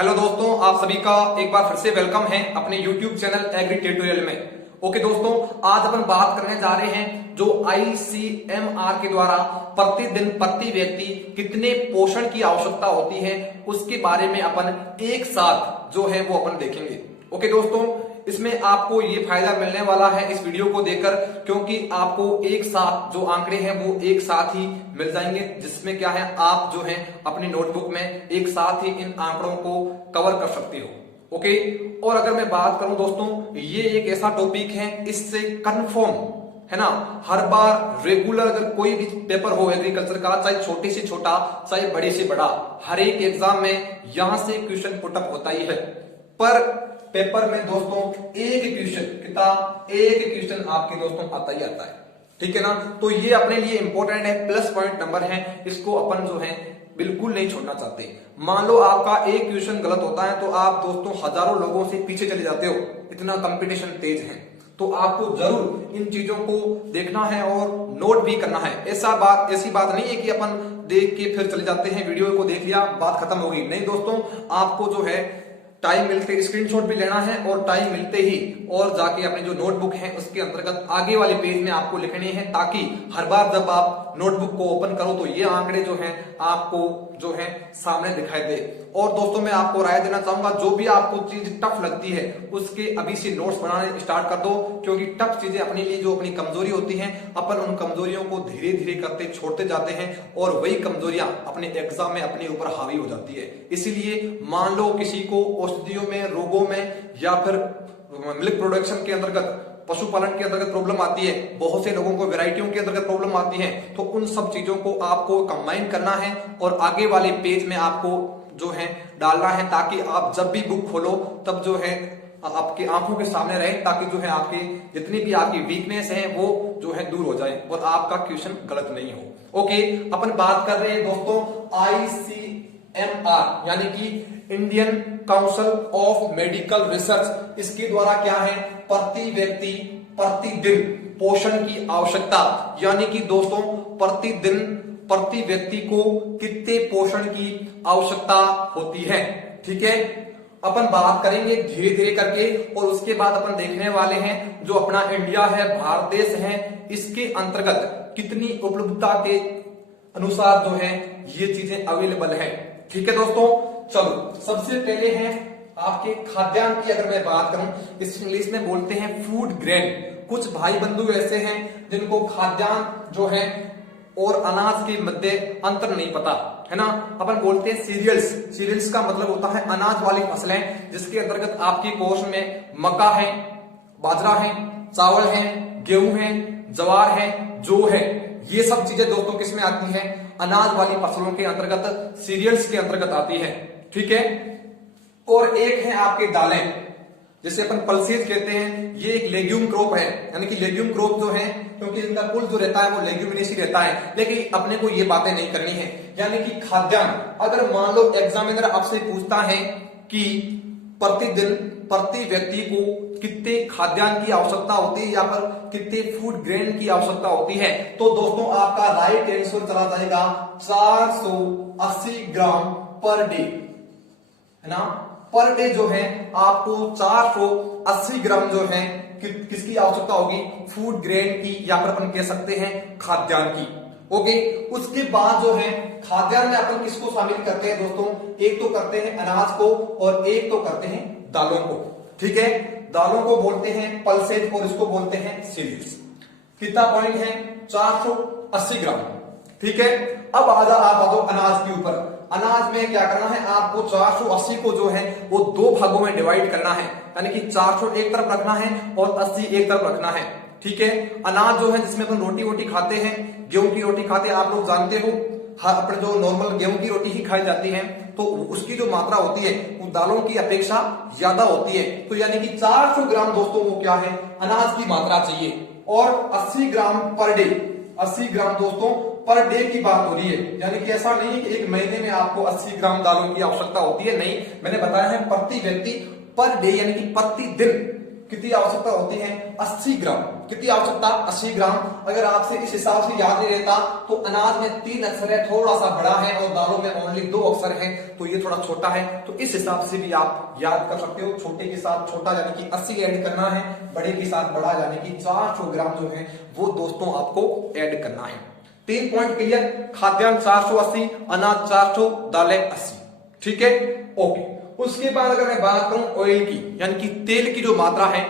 Hello दोस्तों, आप सभी का एक बार फिर से वेलकम है अपने YouTube चैनल एग्री ट्यूटोरियल में। ओके दोस्तों, आज अपन बात करने जा रहे हैं जो ICMR के द्वारा प्रतिदिन प्रति व्यक्ति कितने पोषण की आवश्यकता होती है उसके बारे में अपन एक साथ जो है वो अपन देखेंगे। ओके दोस्तों, इसमें आपको ये फायदा मिलने वाला है इस वीडियो को देखकर, क्योंकि आपको एक साथ जो आंकड़े हैं वो एक साथ ही मिल जाएंगे, जिसमें क्या है आप जो है अपनी नोटबुक में एक साथ ही इन आंकड़ों को कवर कर सकते हो। ओके, और अगर मैं बात करूं दोस्तों, ये एक ऐसा टॉपिक है, इससे कंफर्म है ना, हर बार रेगुलर अगर कोई भी पेपर हो एग्रीकल्चर का, चाहे छोटी से छोटा चाहे बड़ी से बड़ा, हर एक एग्जाम में यहां से क्वेश्चन पुटअप होता ही है। पर पेपर में दोस्तों एक क्वेश्चन आपके दोस्तों आता ही आता है, ठीक है ना। तो ये अपने लिए इंपॉर्टेंट है, प्लस पॉइंट नंबर है, इसको अपन जो है बिल्कुल नहीं छोड़ना चाहते। मान लो आपका एक क्वेश्चन गलत होता है तो आप दोस्तों हजारों लोगों से पीछे चले जाते हो, इतना कंपटीशन तेज है। तो आपको जरूर इन चीजों को देखना है और नोट भी करना है। ऐसी बात नहीं है कि अपन देख के फिर चले जाते हैं, वीडियो को देख लिया बात खत्म होगी, नहीं दोस्तों, आपको जो है टाइम मिलते स्क्रीनशॉट भी लेना है और टाइम मिलते ही और जाके अपनी जो नोटबुक है उसके अंतर्गत आगे वाले पेज में आपको लिखने हैं, ताकि हर बार जब आप नोटबुक को ओपन करो तो ये आंकड़े जो हैं आपको जो है सामने दिखाई दे। और दोस्तों मैं आपको राय देना चाहूंगा, जो भी आपको चीज टफ लगती है उसके अभी से नोट्स बनाने स्टार्ट कर दो, क्योंकि टफ चीजें अपने लिए जो अपनी कमजोरी होती हैं अपन उन कमजोरियों को धीरे धीरे करते छोड़ते जाते हैं और वही कमजोरियां अपने एग्जाम में अपने ऊपर हावी हो जाती है। इसीलिए मान लो किसी को औषधियों में, रोगों में या फिर मिल्क प्रोडक्शन के अंतर्गत, पशुपालन के अंतर्गत प्रॉब्लम आती है, बहुत से लोगों को वैरायटियों के अंतर्गत प्रॉब्लम आती है, तो उन सब चीजों को आपको कंबाइन करना है और आगे वाले पेज में आपको जो है डालना है, ताकि आप जब भी बुक खोलो तब जो है आपके आंखों के सामने रहे, ताकि जो है आपके जितनी भी आपकी वीकनेस है वो जो है दूर हो जाए और आपका क्वेश्चन गलत नहीं हो। ओके, अपन बात कर रहे हैं दोस्तों ICMR यानी कि Indian council of medical research. इसके द्वारा क्या है, प्रति व्यक्ति प्रतिदिन पोषण की आवश्यकता, यानी कि दोस्तों प्रतिदिन प्रति व्यक्ति को कितने पोषण की आवश्यकता होती है, ठीक है। अपन बात करेंगे धीरे धीरे करके और उसके बाद अपन देखने वाले हैं जो अपना इंडिया है, भारत देश है, इसके अंतर्गत कितनी उपलब्धता के अनुसार जो है ये चीजें अवेलेबल है, ठीक है दोस्तों। चलो सबसे पहले है आपके खाद्यान्न की अगर मैं बात करूं, इस इंग्लिश में बोलते हैं फूड ग्रेन। कुछ भाई बंधु ऐसे हैं जिनको खाद्यान्न जो है और अनाज के मध्य अंतर नहीं पता है ना। अपन बोलते हैं सीरियल्स का मतलब होता है अनाज वाली फसलें, जिसके अंतर्गत आपके कोर्स में मक्का है, बाजरा है, चावल है, गेहूं है, जवार है, जौ है, ये सब चीजें दोस्तों किसमें आती है, अनाज वाली फसलों के अंतर्गत, सीरियल्स के अंतर्गत आती है, ठीक है। और एक है आपके दालें, जिसे अपन पल्सेज कहते हैं, ये एक लेग्यूम क्रॉप है, यानी कि लेग्यूम क्रॉप जो है, क्योंकि इनका कुल जो रहता है वो लेग्यूमिनेसी रहता है, लेकिन अपने को ये बातें नहीं करनी है। यानी कि खाद्यान्न, अगर मान लो एग्जामिनर आपसे पूछता है कि प्रतिदिन प्रति व्यक्ति को कितने खाद्यान्न की आवश्यकता होती है या फिर कितने फूड ग्रेन की आवश्यकता होती है, तो दोस्तों आपका राइट आंसर चला जाएगा 480 ग्राम पर डे, है ना। पर डे जो है आपको 480 ग्राम जो है किसकी आवश्यकता होगी, फूड ग्रेन की या फिर अपन कह सकते हैं खाद्यान्न की। ओके, उसके बाद जो है खाद्यान्न में अपन किसको शामिल करते हैं दोस्तों, एक तो करते हैं अनाज को और एक तो करते हैं दालों को, ठीक है। दालों को बोलते हैं पल्सेज और इसको बोलते हैं सीरियल्स। कितना पॉइंट है, 480 ग्राम, ठीक है। अब आप आ जाओ अनाज के ऊपर। अनाज में क्या करना है, आपको 480 को जो है वो दो भागों में डिवाइड करना है, यानी कि 400 एक तरफ रखना है और 80 एक तरफ रखना है, ठीक है। अनाज जो है जिसमें अपन रोटी वोटी खाते हैं, गेहूं की रोटी खाते हैं, आप लोग जानते हो, हर अपने जो नॉर्मल गेहूं की रोटी ही खाई जाती है, तो उसकी जो मात्रा होती है वो दालों की अपेक्षा ज्यादा होती है। तो यानी कि 400 ग्राम दोस्तों वो क्या है, अनाज की मात्रा चाहिए। और 80 ग्राम पर डे, 80 ग्राम दोस्तों पर डे की बात हो रही है, यानी कि ऐसा नहीं है कि एक महीने में आपको 80 ग्राम दालों की आवश्यकता होती है, नहीं, मैंने बताया है प्रति व्यक्ति पर डे, यानी कि प्रतिदिन कितनी आवश्यकता होती है 80 ग्राम। कितनी आवश्यकता 80 ग्राम। अगर आपसे इस हिसाब से याद नहीं रहता तो अनाज में 3 अक्षर है, थोड़ा सा बड़ा है, और दालों में ओनली 2 अक्षर है, तो ये थोड़ा छोटा है। तो इस हिसाब से भी आप याद कर सकते हो। छोटे के साथ छोटा यानी कि 80 ऐड करना है, बड़े के साथ बड़ा यानी कि 400 ग्राम जो है वो दोस्तों आपको ऐड करना है। 3 पॉइंट क्लियर। खाद्यान्न 480, अनाज 400, दालें 80। ठीक है, ओके। उसके बाद अगर मैं बात करूं ऑयल की, यानी कि तेल की जो मात्रा है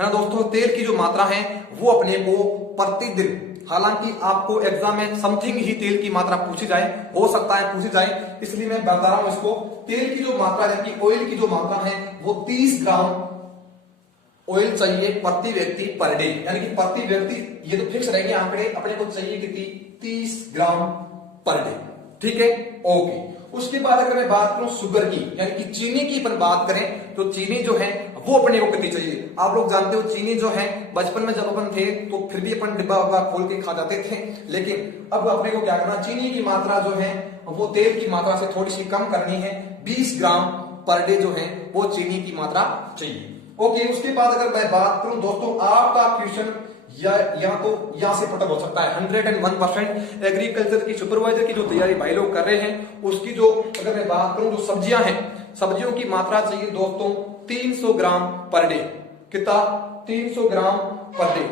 ना दोस्तों, तेल की जो मात्रा है वो अपने को प्रतिदिन, हालांकि आपको एग्जाम में समथिंग ही तेल की मात्रा पूछी जाए, हो सकता है पूछी जाए, इसलिए मैं बता रहा हूं इसको। तेल की जो मात्रा यानी कि ऑयल की जो मात्रा है वो 30 ग्राम ऑयल चाहिए प्रति व्यक्ति पर डे, यानी कि प्रति व्यक्ति, ये तो फिक्स रहेंगे आंकड़े, अपने को चाहिए कितनी 30 ग्राम पर डे। ठीक है, ओके। उसके बाद अगर मैं बात करूं शुगर की, यानी कि चीनी की अपन बात करें तो चीनी जो है वो अपने को कितनी चाहिए। आप लोग जानते हो चीनी जो है बचपन में जब अपन थे तो फिर भी अपन डिब्बा वब्बा खोल के खा जाते थे, लेकिन अब अपने को क्या करना, चीनी की मात्रा जो है वो तेल की मात्रा से थोड़ी सी कम करनी है। 20 ग्राम पर डे जो है वो चीनी की मात्रा चाहिए। ओके, उसके बाद अगर मैं बात करूं दोस्तों, आपका क्वेश्चन या तो यहां से पटक हो सकता है 101%। एग्रीकल्चर की सुपरवाइजर की जो तैयारी भाई लोग कर रहे हैं उसकी जो अगर मैं बात करूं, जो सब्जियां हैं, सब्जियों की मात्रा चाहिए दोस्तों 300 ग्राम पर डे। कितना 300 ग्राम पर डे।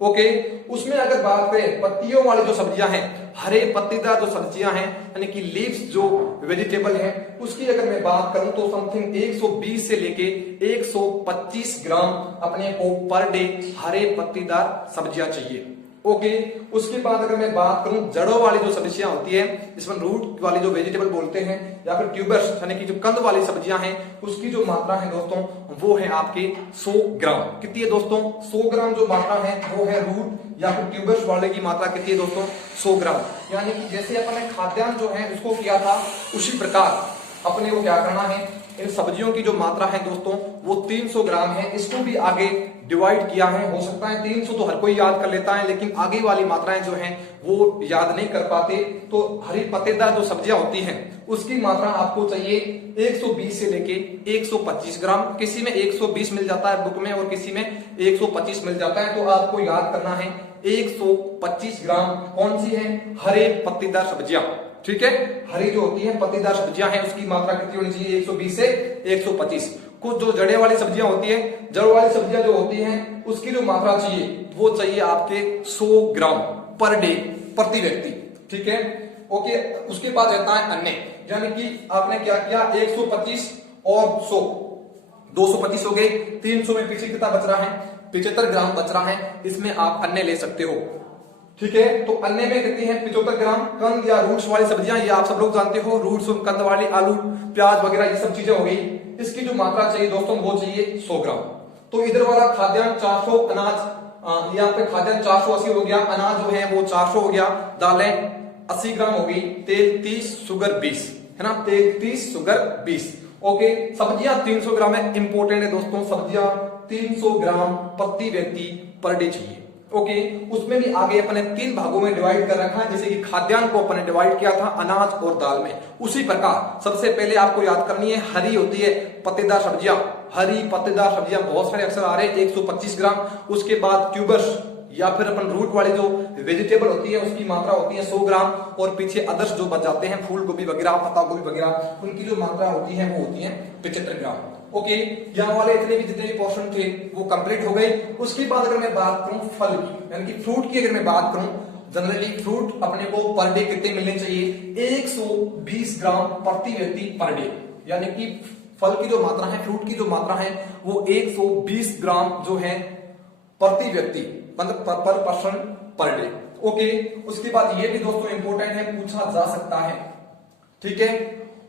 ओके, उसमें अगर बात करें पत्तियों वाली जो सब्जियां हैं, हरे पत्तीदार जो सब्जियां हैं यानी कि लीव्स जो वेजिटेबल है, उसकी अगर मैं बात करूं तो समथिंग 120 से लेके 125 ग्राम अपने को पर डे हरे पत्तीदार सब्जियां चाहिए। ओके, उसके बाद अगर मैं बात करूं जड़ों वाली जो सब्जियां होती है, इसमें रूट वाली जो वेजिटेबल बोलते हैं, या फिर ट्यूबर्स यानी कि जो कंद वाली सब्जियां हैं, उसकी जो मात्रा है दोस्तों वो है आपके 100 ग्राम। कितनी है दोस्तों 100 ग्राम जो मात्रा है वो है रूट या फिर ट्यूबर्स वाले की मात्रा कितनी है दोस्तों 100 ग्राम। यानी कि जैसे अपन ने खाद्यान्न जो है उसको किया था, उसी प्रकार अपने को क्या करना है, इन सब्जियों की जो मात्रा है दोस्तों वो 300 ग्राम है, इसको भी आगे डिवाइड किया है। हो सकता है 300 तो हर कोई याद कर लेता है, लेकिन आगे वाली मात्राएं जो हैं वो याद नहीं कर पाते। तो हरी पत्तेदार जो सब्जियां होती हैं उसकी मात्रा आपको चाहिए 120 से लेके 125 ग्राम। किसी में 120 मिल जाता है बुक में और किसी में 125 मिल जाता है, तो आपको याद करना है 125 ग्राम कौन सी है, हरे पत्तेदार सब्जियां। ठीक है, हरी जो होती है पत्तेदार सब्जियां हैं उसकी मात्रा कितनी होनी चाहिए 120 से 125। कुछ जो जड़े वाली सब्जियां होती है, जड़ वाली सब्जियां जो होती हैं उसकी जो मात्रा चाहिए वो चाहिए आपके 100 ग्राम पर डे प्रति व्यक्ति। ठीक है, ओके। उसके बाद रहता है अन्य, यानी कि आपने क्या किया 125 और 100 225 हो गए, 300 में पीछे कितना बच रहा है 75 ग्राम बच रहा है, इसमें आप अन्य ले सकते हो। ठीक है, तो अन्य में कितनी है 75 ग्राम। कंद या रूट्स वाली सब्जियां ये आप सब लोग जानते हो, रूट्स और कंद वाली, आलू प्याज वगैरह ये सब चीजें हो गई, इसकी जो मात्रा चाहिए दोस्तों वो चाहिए 100 ग्राम। तो इधर वाला खाद्यान्न 400, अनाज यहाँ पे खाद्यान्न 480 हो गया, अनाज जो है वो 400 हो गया, दालें 80 ग्राम हो गई, तेल 30, शुगर 20 है ना, तेल 30, शुगर 20। ओके, सब्जियां 300 ग्राम है, इंपोर्टेंट है दोस्तों, सब्जियां 300 ग्राम प्रति व्यक्ति पर डे चाहिए। ओके, उसमें भी आगे अपने 3 भागों में डिवाइड कर रखा है, जैसे कि खाद्यान्न को अपने डिवाइड किया था अनाज और दाल में, उसी प्रकार सबसे पहले आपको याद करनी है हरी होती है पत्तेदार सब्जियां, हरी पत्तेदार सब्जियां बहुत सारे अक्सर आ रहे हैं 125 ग्राम। उसके बाद ट्यूबर्स या फिर अपन रूट वाली जो वेजिटेबल होती है उसकी मात्रा होती है 100 ग्राम, और पीछे अदर्स जो बच जाते हैं फूल गोभी वगैरह, पत्ता गोभी वगैरह, उनकी जो मात्रा होती है वो होती है 75 ग्राम। ओके, यहाँ वाले इतने भी जितने भी पोर्शन थे वो कंप्लीट हो गए। उसके बाद अगर मैं बात करूं फल की, यानी कि फ्रूट की अगर मैं बात करूं, जनरली फ्रूट अपने को पर डे कितने मिलने चाहिए 120 ग्राम प्रति व्यक्ति पर डे, यानी कि फल की जो मात्रा है, फ्रूट की जो मात्रा है वो 120 ग्राम जो है प्रति व्यक्ति, मतलब पर पर्सन पर डे। ओके, उसके बाद ये भी दोस्तों इंपॉर्टेंट है, पूछा जा सकता है। ठीक है,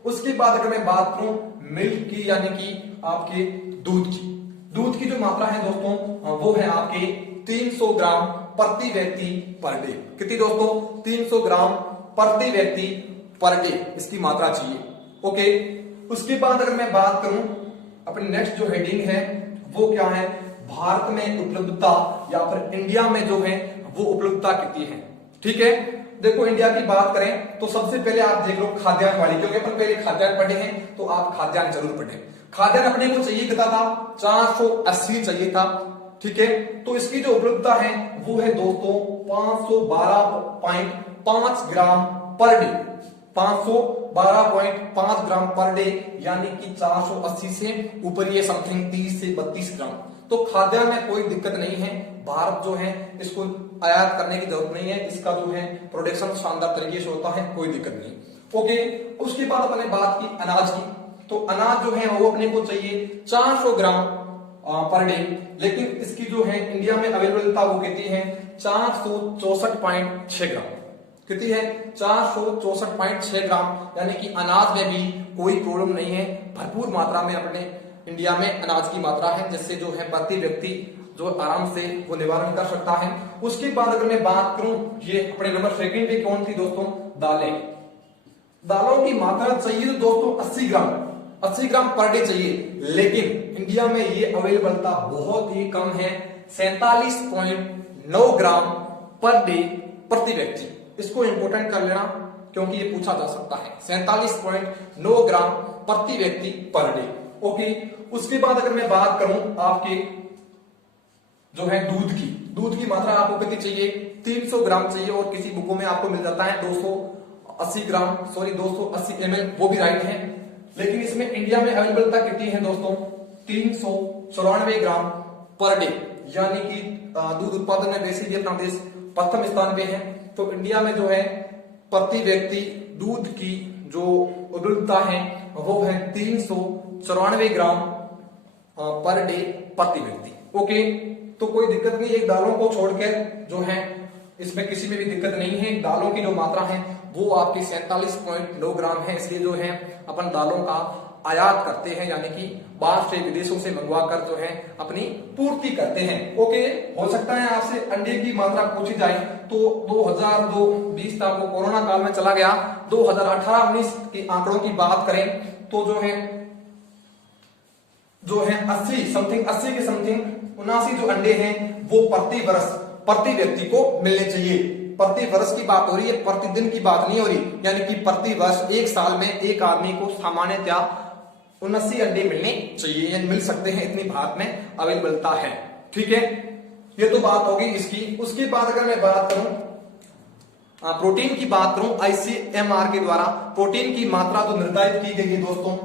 उसके बाद अगर मैं बात करूं मिल्क की, यानी कि आपके दूध की जो मात्रा है दोस्तों वो है आपके 300 ग्राम प्रति व्यक्ति पर डे। कितनी दोस्तों 300 ग्राम प्रति व्यक्ति पर डे इसकी मात्रा चाहिए। ओके, उसके बाद अगर मैं बात करूं अपनी नेक्स्ट जो हेडिंग है वो क्या है, भारत में उपलब्धता या फिर इंडिया में जो है वो उपलब्धता कितनी है। ठीक है, देखो इंडिया की बात करें तो सबसे पहले आप देख लो खाद्यान्न वाली, क्योंकि अपन पहले खाद्यान्न पढ़े हैं तो आप खाद्यान्न जरूर पढ़े। खाद्यान्न अपने को चाहिए कितना था, 480 चाहिए था, ठीक है। तो इसकी जो उपलब्धता है वो है दोस्तों 512.5 ग्राम पर डे, 512.5 ग्राम पर डे, यानी कि 480 से ऊपर ये समथिंग 30 से 32 ग्राम। तो खाद्यान्न में कोई दिक्कत नहीं है, भारत जो है इसको आयात करने की जरूरत नहीं है, इसका जो है प्रोडक्शन शानदार तरीके से होता है, कोई दिक्कत नहीं। ओके, उसके बाद अपने बात की अनाज की, तो अनाज जो है वो अपने को चाहिए 400 ग्राम पर डे, लेकिन इसकी जो है इंडिया में अवेलेबलता वो कितनी है, 464.6 ग्राम, कितनी है, 464.6 ग्राम, यानी कि अनाज में भी कोई प्रॉब्लम नहीं है, भरपूर मात्रा में अपने इंडिया में अनाज की मात्रा है, जिससे जो है प्रति व्यक्ति जो आराम से वो निवारण कर सकता है। उसके बाद अगर मैं बात करूं, ये अपने नंबर सेकंड पे कौन थी दोस्तों, दालें। दालों की मात्रा चाहिए तो दोस्तों 80 ग्राम पर डे चाहिए, लेकिन इंडिया में ये अवेलेबलता बहुत ही कम है, 47.9 ग्राम पर डे प्रति व्यक्ति। इसको इंपोर्टेंट कर लेना क्योंकि ये पूछा जा सकता है, 47.9 ग्राम प्रति व्यक्ति पर डे। ओके, उसके बाद अगर मैं बात करूं आपके जो है दूध की मात्रा आपको कितनी चाहिए, 300 ग्राम चाहिए, और किसी बुकों में आपको मिल जाता है 280 ml, वो भी राइट है, लेकिन इसमें इंडिया में अवेलेबलता कितनी है दोस्तों, 394 ग्राम पर डे, यानी कि दूध उत्पादन में वैसे भी अपना देश प्रथम स्थान पे है। तो इंडिया में जो है प्रति व्यक्ति दूध की जो उपलब्धता है वो है 394 ग्राम पर डे प्रति व्यक्ति। ओके, तो कोई दिक्कत नहीं, एक दालों को छोड़कर जो है इसमें किसी में भी दिक्कत नहीं है। दालों की जो मात्रा है वो आपकी 47.9 ग्राम है, इसलिए जो है अपन दालों का आयात करते हैं, यानी कि बाहर से विदेशों से मंगवा कर जो है अपनी पूर्ति करते हैं। ओके, हो सकता है आपसे अंडे की मात्रा पूछी जाए तो 2020 तक वो कोरोना काल में चला गया, 2018-19 के आंकड़ों की बात करें तो जो है 80 के समथिंग 79 जो अंडे हैं वो प्रति वर्ष प्रति व्यक्ति को मिलने चाहिए। प्रति वर्ष की बात हो रही है, प्रतिदिन की बात नहीं हो रही, यानी कि प्रति वर्ष एक साल में एक आदमी को सामान्यतः 79 अंडे मिलने चाहिए, यानी मिल सकते हैं, इतनी भारत में अवेलेबलता है। ठीक है, ये तो बात होगी इसकी। उसके बाद अगर मैं बात करूं प्रोटीन की बात करूं, ICMR के द्वारा प्रोटीन की मात्रा जो निर्धारित की गई है दोस्तों,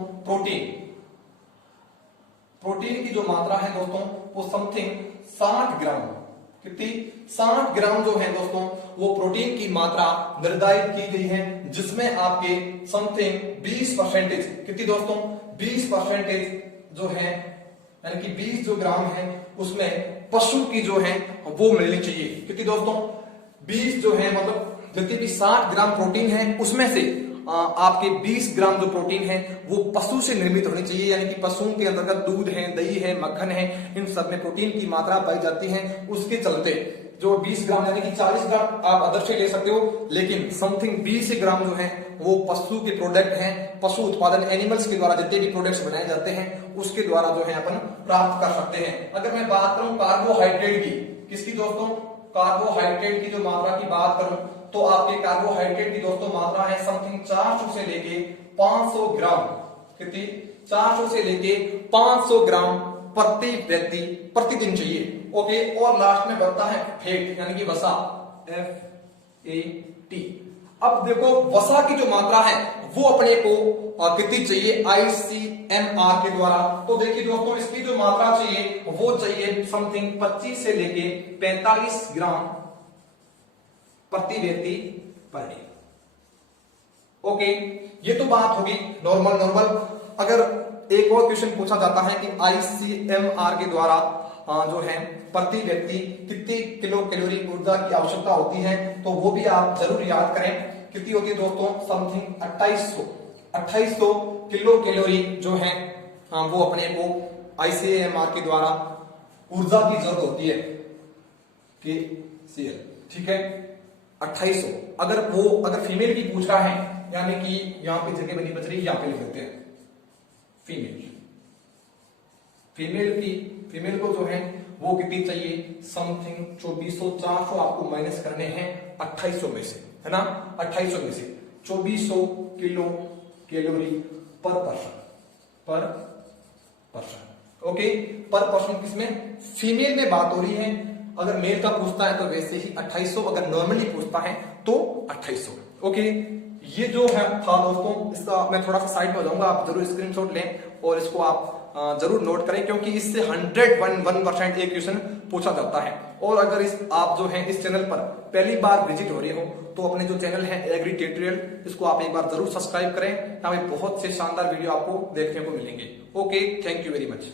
प्रोटीन की जो मात्रा है दोस्तों वो समथिंग 60 ग्राम, कितनी, 60 ग्राम जो है दोस्तों वो प्रोटीन की मात्रा निर्धारित की गई है, जिसमें आपके समथिंग 20%, कितनी दोस्तों, 20% जो है, यानी कि 20 जो ग्राम है उसमें पशु की जो है वो मिलनी चाहिए। कितनी दोस्तों, 20 जो है, मतलब जितनी भी 60 ग्राम प्रोटीन है उसमें से आपके 20 ग्राम जो प्रोटीन है वो पशु से निर्मित होनी चाहिए, यानी कि पशुओं के अंतर्गत दूध है, दही है, मक्खन है, इन सब में प्रोटीन की मात्रा पाई जाती है। उसके चलते जो 20 ग्राम यानी कि 40 ग्राम आप अदर से ले सकते हो, लेकिन समथिंग 20 ग्राम जो है वो पशु के प्रोडक्ट हैं, पशु उत्पादन एनिमल्स के द्वारा जितने भी प्रोडक्ट्स बनाए जाते हैं उसके द्वारा जो है अपन प्राप्त कर सकते हैं। अगर मैं बात करूं कार्बोहाइड्रेट की, किसकी दोस्तों, कार्बोहाइड्रेट की जो मात्रा की बात करूं तो आपके कार्बोहाइड्रेट की दोस्तों मात्रा है समथिंग 400 से लेके 500 ग्राम, कितनी, 400 से लेके 500 ग्राम प्रति व्यक्ति प्रतिदिन चाहिए। ओके, और लास्ट में बनता है फैट, यानी कि वसा, FAT। अब देखो वसा की जो मात्रा है वो अपने को कितनी चाहिए, ICMR के द्वारा। तो देखिए दोस्तों इसकी जो मात्रा चाहिए वो चाहिए समथिंग 25 से लेके 45 ग्राम प्रति व्यक्ति पर डे। ओके, ये तो बात होगी नॉर्मल। अगर एक और क्वेश्चन पूछा जाता है कि ICMR के द्वारा जो है प्रति व्यक्ति कितनी किलो कैलोरी ऊर्जा की आवश्यकता होती है, तो वो भी आप जरूर याद करें। कितनी होती है दोस्तों, समथिंग 2800 किलो कैलोरी जो है वो अपने को ICMR के द्वारा ऊर्जा की जरूरत होती है, ठीक है, 2800। अगर फीमेल की पूछ रहा है, यानी कि यहां पे जगह बनी बच रही है, यहां पे लिख देते हैं फीमेल को जो है वो कितनी चाहिए, समथिंग 2400, 400 आपको माइनस करने हैं 2800 में से। है ना, 2800 में से 2400 किलो कैलोरी पर पर्सन। ओके, पर पर्सन किसमें, फीमेल में बात हो रही है। अगर मेल का पूछता है तो वैसे ही 2800, अगर नॉर्मली पूछता है तो 2800। ओके, ये जो है था दोस्तों, इसका मैं थोड़ा सा साइड में हो जाऊंगा, आप जरूर स्क्रीनशॉट लें और इसको आप जरूर नोट करें, क्योंकि इससे 101% एक क्वेश्चन पूछा जाता है। और अगर आप जो है इस चैनल पर पहली बार विजिट हो रहे हो तो अपने जो चैनल है एग्री ट्यूटोरियल, इसको आप एक बार जरूर सब्सक्राइब करें, यहाँ पे बहुत से शानदार वीडियो आपको देखने को मिलेंगे। Okay, thank you very much.